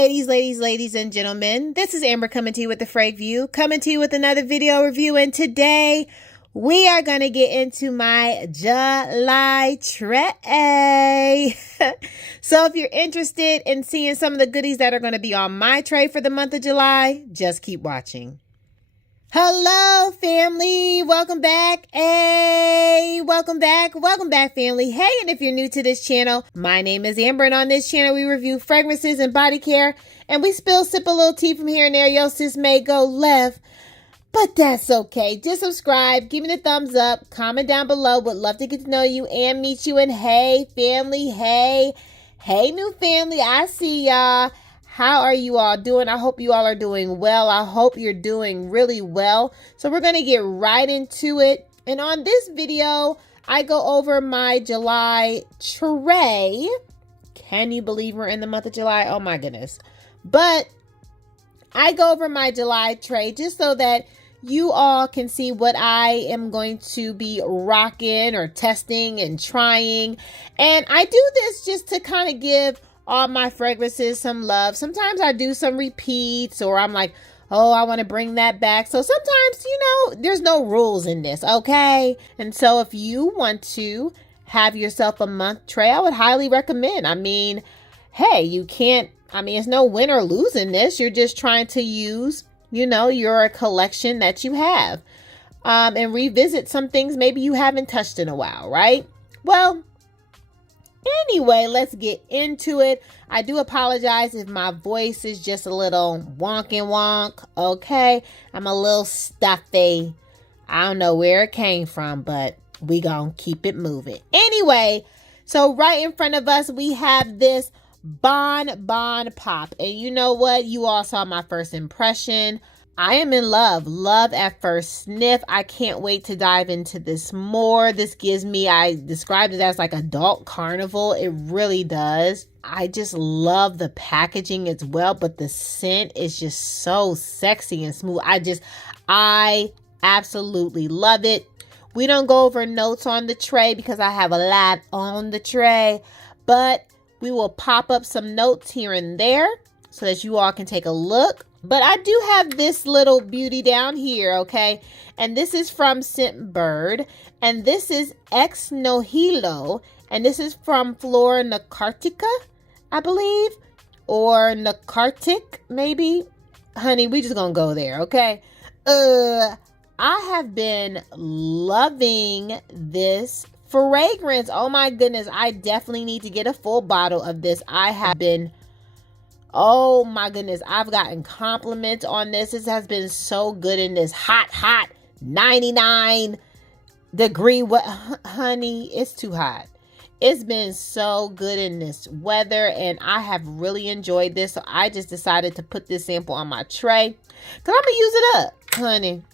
ladies and gentlemen. This is Amber coming to you with the Frag View, coming to you with another video review. And today we are going to get into my July tray. So if you're interested in seeing some of the goodies that are going to be on my tray for the month of July, just keep watching. Hello, family. Welcome back. Hey, welcome back, family. Hey, and if you're new to this channel, my name is Amber, and on this channel, we review fragrances and body care, and we sip a little tea from here and there. Yo, sis may go left, but that's okay. Just subscribe, give me the thumbs up, comment down below. Would love to get to know you and meet you. And hey, family, hey, new family, I see y'all. How are you all doing? I hope you all are doing well. I hope you're doing really well. So we're going to get right into it. And on this video, I go over my July tray. Can you believe we're in the month of July? Oh my goodness. But I go over my July tray just so that you all can see what I am going to be rocking or testing and trying. And I do this just to kind of give all my fragrances some love. Sometimes I do some repeats, or I'm like, oh, I want to bring that back. So sometimes, there's no rules in this, okay? And so if you want to have yourself a month tray, I would highly recommend. I mean, hey, it's no win or lose in this. You're just trying to use, your collection that you have, and revisit some things maybe you haven't touched in a while, right? Well, anyway, let's get into it. I do apologize if my voice is just a little wonk, okay? I'm a little stuffy. I don't know where it came from, but we gonna keep it moving. Anyway, so right in front of us, we have this BonBon Pop. And you know what? You all saw my first impression. I am in love. Love at first sniff. I can't wait to dive into this more. This gives me, I described it as like adult carnival. It really does. I just love the packaging as well, but the scent is just so sexy and smooth. I absolutely love it. We don't go over notes on the tray because I have a lot on the tray, but we will pop up some notes here and there so that you all can take a look. But I do have this little beauty down here, okay? And this is from Scentbird. And this is Ex Nihilo. And this is from Fleur Narcotica, I believe. Or Narcotique, maybe. Honey, we just gonna go there, okay? I have been loving this fragrance. Oh my goodness. I definitely need to get a full bottle of this. Oh my goodness, I've gotten compliments on this. This has been so good in this hot 99 degree honey, it's too hot. It's been so good in this weather, and I have really enjoyed this. So I just decided to put this sample on my tray because I'm gonna use it up, honey,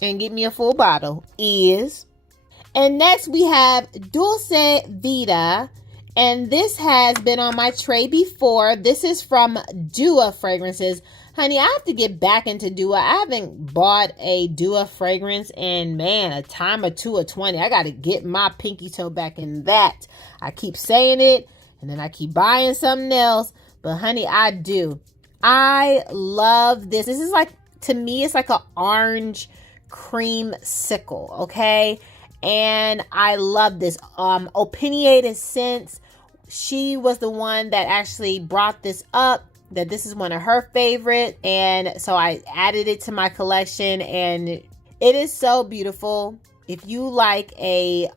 and get me a full bottle. And next we have Dolce Vita. And this has been on my tray before. This is from Dua Fragrances. Honey, I have to get back into Dua. I haven't bought a Dua fragrance in, a time or two or 20. I got to get my pinky toe back in that. I keep saying it, and then I keep buying something else. But honey, I do. I love this. This is like, to me, it's like an orange creamsicle, okay? And I love this opinionated scents. She was the one that actually brought this up, that this is one of her favorite. And so I added it to my collection, and it is so beautiful. If you like a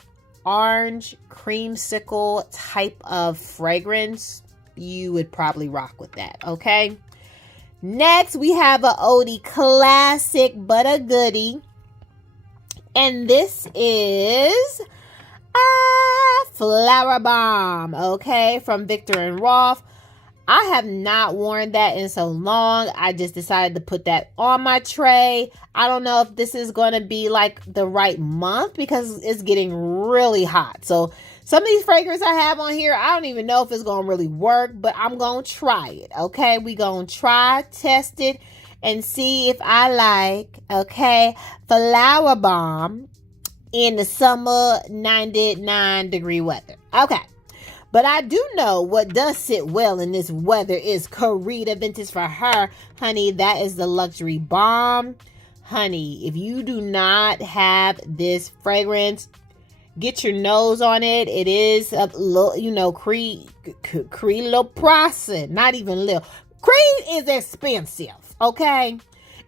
orange creamsicle type of fragrance, you would probably rock with that, okay? Next, we have a oldie classic, but a goodie. And this is Flowerbomb, okay, from Viktor and Rolf. I have not worn that in so long. I just decided to put that on my tray. I don't know if this is going to be like the right month because it's getting really hot. So some of these fragrances I have on here, I don't even know if it's going to really work, but I'm going to try it, okay? We going to try, test it, and see if I like, okay, Flowerbomb in the summer 99 degree weather. Okay. But I do know what does sit well in this weather is Creed Aventus for her. Honey, that is the luxury balm. Honey, if you do not have this fragrance, get your nose on it. It is a little, you know, Creed little process, not even little. Creed is expensive, okay?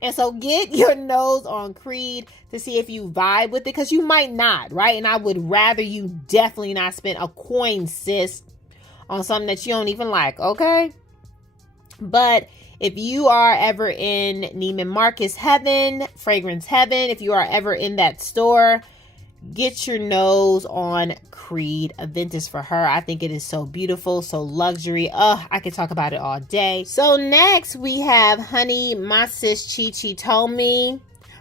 And so get your nose on Creed to see if you vibe with it, because you might not, right? And I would rather you definitely not spend a coin, sis, on something that you don't even like, okay? But if you are ever in Neiman Marcus heaven, fragrance heaven, if you are ever in that store, get your nose on Creed Aventus for her. I think it is so beautiful, so luxury. I could talk about it all day. So next we have, honey, my sis Chi told me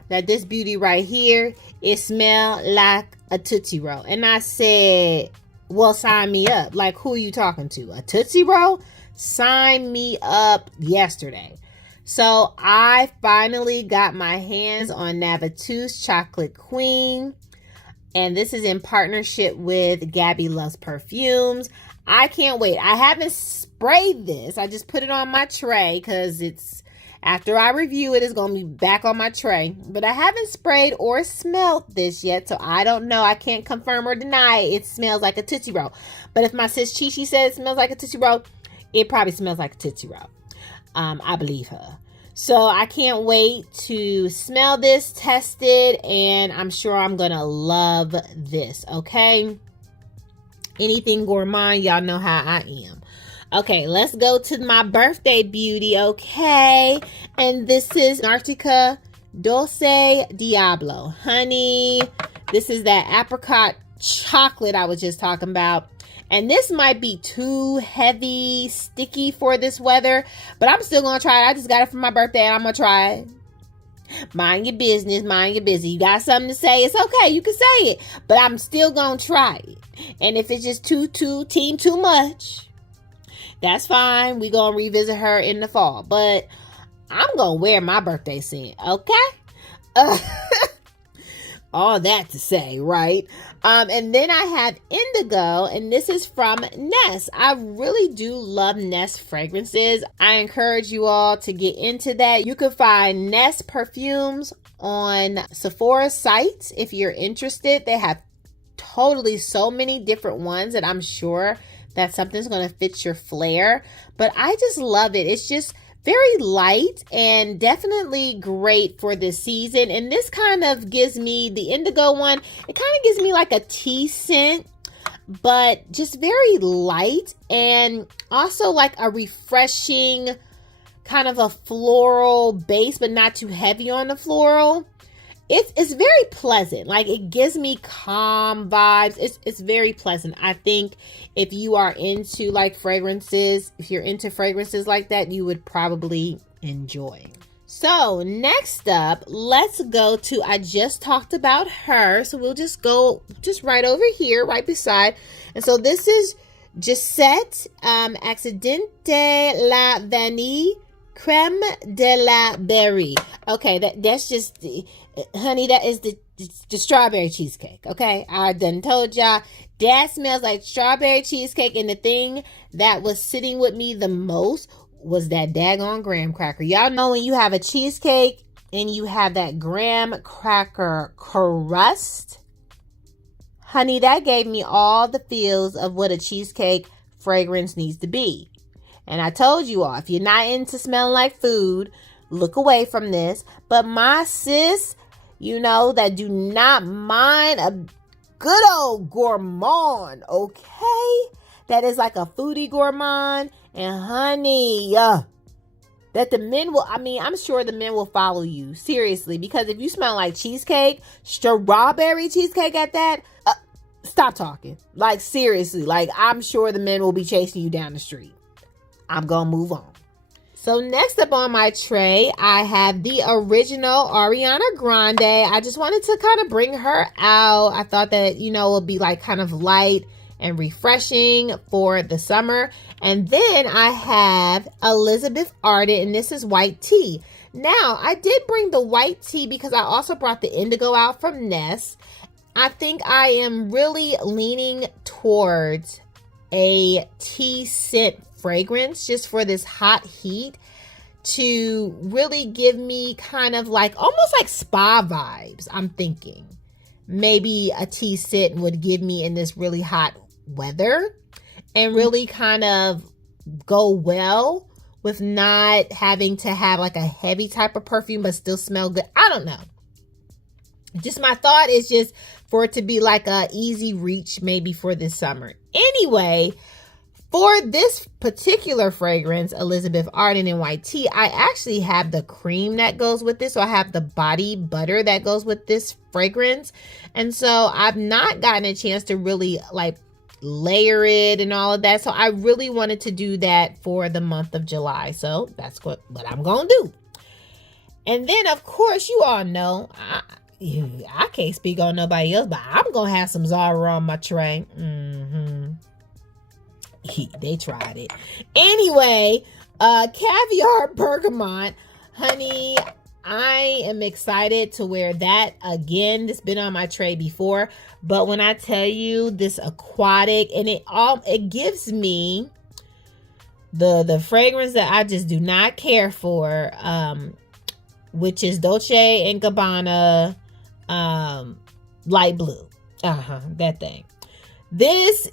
that this beauty right here, it smell like a Tootsie Roll. And I said, well, sign me up. Like, who are you talking to? A Tootsie Roll? Sign me up yesterday. So I finally got my hands on Navitus Chocolate Queen. And this is in partnership with Gabby Loves Perfumes. I can't wait. I haven't sprayed this. I just put it on my tray because it's, after I review it, it's going to be back on my tray. But I haven't sprayed or smelled this yet, so I don't know. I can't confirm or deny it smells like a Tootsie Roll. But if my sis Chi said it smells like a Tootsie Roll, it probably smells like a Tootsie Roll. I believe her. So I can't wait to smell this, test it, and I'm sure I'm going to love this, okay? Anything gourmand, y'all know how I am. Okay, let's go to my birthday beauty, okay? And this is Narcotica Dolce Diablo. Honey, this is that apricot chocolate I was just talking about. And this might be too heavy, sticky for this weather, but I'm still going to try it. I just got it for my birthday and I'm going to try it. Mind your business, mind your business. You got something to say, it's okay, you can say it, but I'm still going to try it. And if it's just too much, that's fine. We're going to revisit her in the fall, but I'm going to wear my birthday scent, okay? All that to say, right? And then I have Indigo, and this is from Ness. I really do love Ness fragrances. I encourage you all to get into that. You can find Ness perfumes on Sephora's site if you're interested. They have totally so many different ones, and I'm sure that something's going to fit your flair. But I just love it. It's just very light and definitely great for this season. And this kind of gives me, the Indigo one, it kind of gives me like a tea scent, but just very light and also like a refreshing kind of a floral base, but not too heavy on the floral. It's very pleasant. Like, it gives me calm vibes. It's very pleasant. I think if you are into like fragrances, if you're into fragrances like that, you would probably enjoy. So next up, let's go to, I just talked about her. So we'll just go just right over here, right beside. And so this is Jousset, Accidente la Vanille, Creme de la Berry. Okay, that's just, honey, that is the strawberry cheesecake. Okay, I done told y'all that smells like strawberry cheesecake, and the thing that was sitting with me the most was that daggone graham cracker. Y'all know when you have a cheesecake and you have that graham cracker crust, honey, that gave me all the feels of what a cheesecake fragrance needs to be. And I told you all, if you're not into smelling like food, look away from this. But my sis, you know, that do not mind a good old gourmand, okay? That is like a foodie gourmand. And honey, that the men will, I mean, I'm sure the men will follow you, seriously. Because if you smell like cheesecake, strawberry cheesecake at that, stop talking. Like, seriously, like, I'm sure the men will be chasing you down the street. I'm gonna move on. So next up on my tray, I have the original Ariana Grande. I just wanted to kind of bring her out. I thought that, you know, it would be like kind of light and refreshing for the summer. And then I have Elizabeth Arden, and this is white tea. Now, I did bring the white tea because I also brought the Indigo out from Ness. I think I am really leaning towards a tea scent fragrance just for this hot heat to really give me kind of like almost like spa vibes. I'm thinking maybe a tea scent would give me in this really hot weather and really kind of go well with not having to have like a heavy type of perfume but still smell good. I don't know. Just my thought is just for it to be like a easy reach maybe for this summer. Anyway, for this particular fragrance, Elizabeth Arden in white tea, I actually have the cream that goes with this. So I have the body butter that goes with this fragrance. And so I've not gotten a chance to really like layer it and all of that. So I really wanted to do that for the month of July. So that's what I'm going to do. And then, of course, you all know, I can't speak on nobody else, but I'm going to have some Zara on my tray. They tried it. Anyway, Caviar Bergamot. Honey, I am excited to wear that again. It's been on my tray before, but when I tell you this aquatic, and it gives me the fragrance that I just do not care for, which is Dolce & Gabbana light blue. That thing. This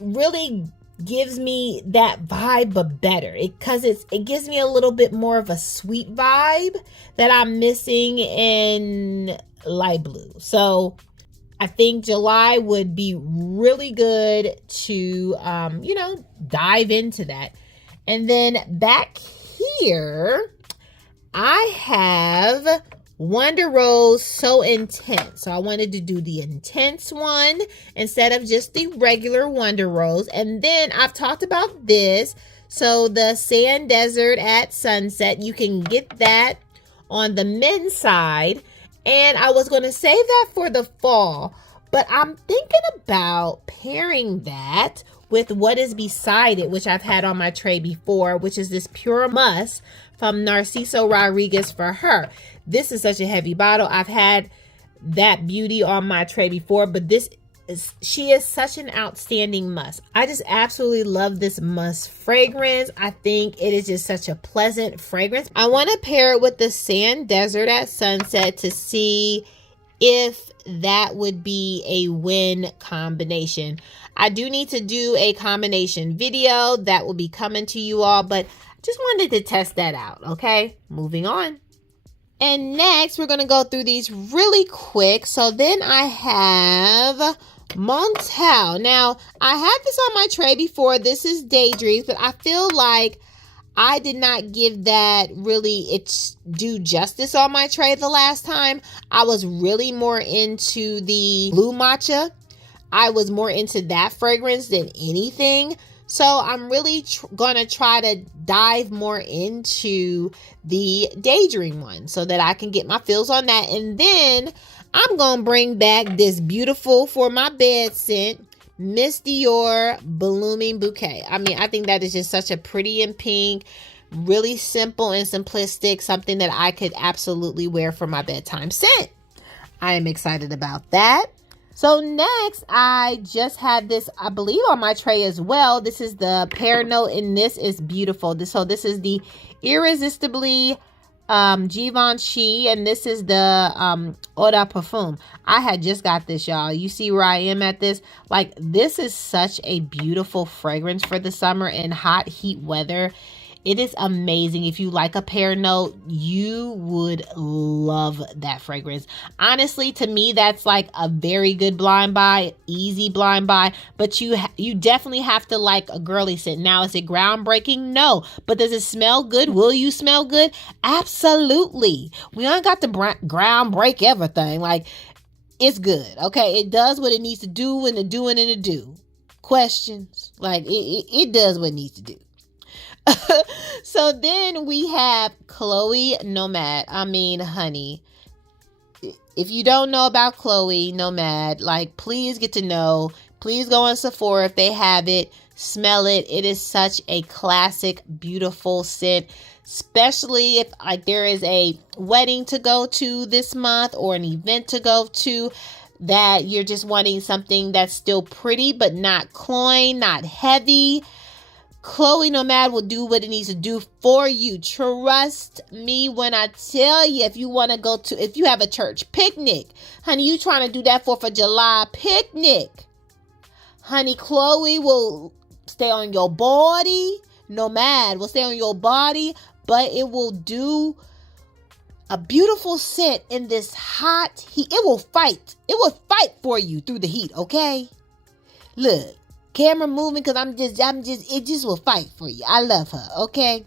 really gives me that vibe, but better, because it gives me a little bit more of a sweet vibe that I'm missing in light blue. So I think July would be really good to dive into that. And then back here I have Wonder Rose So Intense. So I wanted to do the intense one instead of just the regular Wonder Rose. And then I've talked about this. So the Sand Desert at Sunset, you can get that on the men's side. And I was going to save that for the fall, but I'm thinking about pairing that with what is beside it, which I've had on my tray before, which is this Pure Musk from Narciso Rodriguez for her. This is such a heavy bottle. I've had that beauty on my tray before, but she is such an outstanding musk. I just absolutely love this musk fragrance. I think it is just such a pleasant fragrance. I want to pair it with the Sand Desert at Sunset to see if that would be a win combination. I do need to do a combination video that will be coming to you all, but just wanted to test that out. Okay, moving on. And next, we're going to go through these really quick. So then I have Montel. Now, I had this on my tray before. This is Daydreams, but I feel like I did not give that really its due justice on my tray the last time. I was really more into the Blue Matcha. I was more into that fragrance than anything. So I'm really going to try to dive more into the Daydream one so that I can get my feels on that. And then I'm going to bring back this beautiful for my bed scent, Miss Dior Blooming Bouquet. I mean, I think that is just such a pretty and pink, really simple and simplistic, something that I could absolutely wear for my bedtime scent. I am excited about that. So next, I just had this, I believe, on my tray as well. This is the pear note, and this is beautiful. This is the Irresistibly Givenchy, and this is the Oud Parfum. I had just got this, y'all. You see where I am at this? Like, this is such a beautiful fragrance for the summer and hot heat weather. It is amazing. If you like a pear note, you would love that fragrance. Honestly, to me, that's like a very good blind buy, easy blind buy. But you definitely have to like a girly scent. Now, is it groundbreaking? No. But does it smell good? Will you smell good? Absolutely. We ain't got the groundbreak everything. Like, it's good. Okay, it does what it needs to do and the doing and the do. Questions? Like, it does what it needs to do. So then we have Chloe Nomad. I mean, honey, if you don't know about Chloe Nomad, like, please get to know. Please go on Sephora if they have it. Smell it. It is such a classic, beautiful scent, especially if like there is a wedding to go to this month or an event to go to. that you're just wanting something that's still pretty, but not cloying, not heavy, Chloe Nomad will do what it needs to do for you. Trust me when I tell you, if you have a church picnic, honey, you trying to do that 4th of July picnic, honey, Chloe will stay on your body. Nomad will stay on your body, but it will do a beautiful scent in this hot heat. It will fight for you through the heat, okay? Look. Camera moving because it just will fight for you. I love her, okay?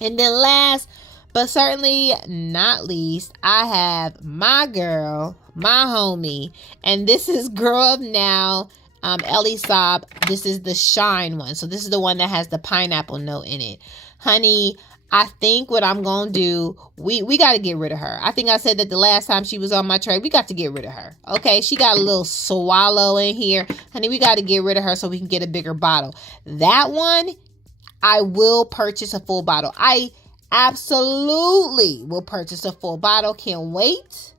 And then last, but certainly not least, I have my girl, my homie, and this is Girl of Now, Ellie Saab. This is the Shine one. So this is the one that has the pineapple note in it. Honey, I think what I'm going to do, we got to get rid of her. I think I said that the last time she was on my tray, we got to get rid of her. Okay, she got a little swallow in here. Honey, we got to get rid of her so we can get a bigger bottle. That one, I will purchase a full bottle. I absolutely will purchase a full bottle. Can't wait.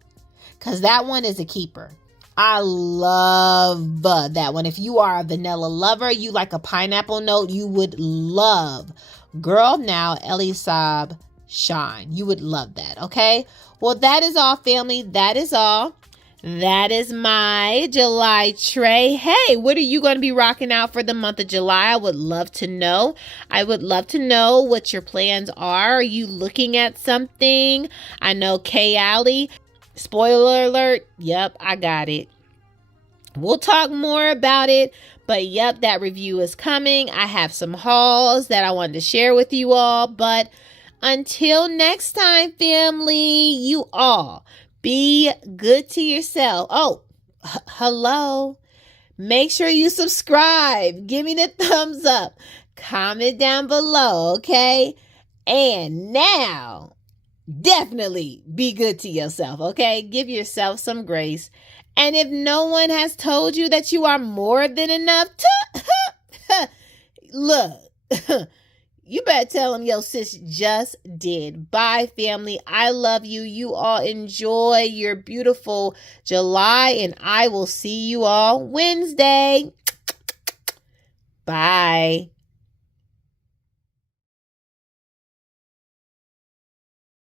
Because that one is a keeper. I love that one. If you are a vanilla lover, you like a pineapple note, you would love Girl Now, Ellie Saab, Shine. You would love that, okay? Well, that is all, family. That is all. That is my July tray. Hey, what are you going to be rocking out for the month of July? I would love to know. I would love to know what your plans are. Are you looking at something? I know Kay Alley. Spoiler alert. Yep, I got it. We'll talk more about it. But yep, that review is coming. I have some hauls that I wanted to share with you all. But until next time, family, you all be good to yourself. Oh, hello. Make sure you subscribe. Give me the thumbs up. Comment down below, okay? And now, definitely be good to yourself, okay? Give yourself some grace. And if no one has told you that you are more than enough to, look, you better tell them your sis just did. Bye, family. I love you. You all enjoy your beautiful July, and I will see you all Wednesday. Bye.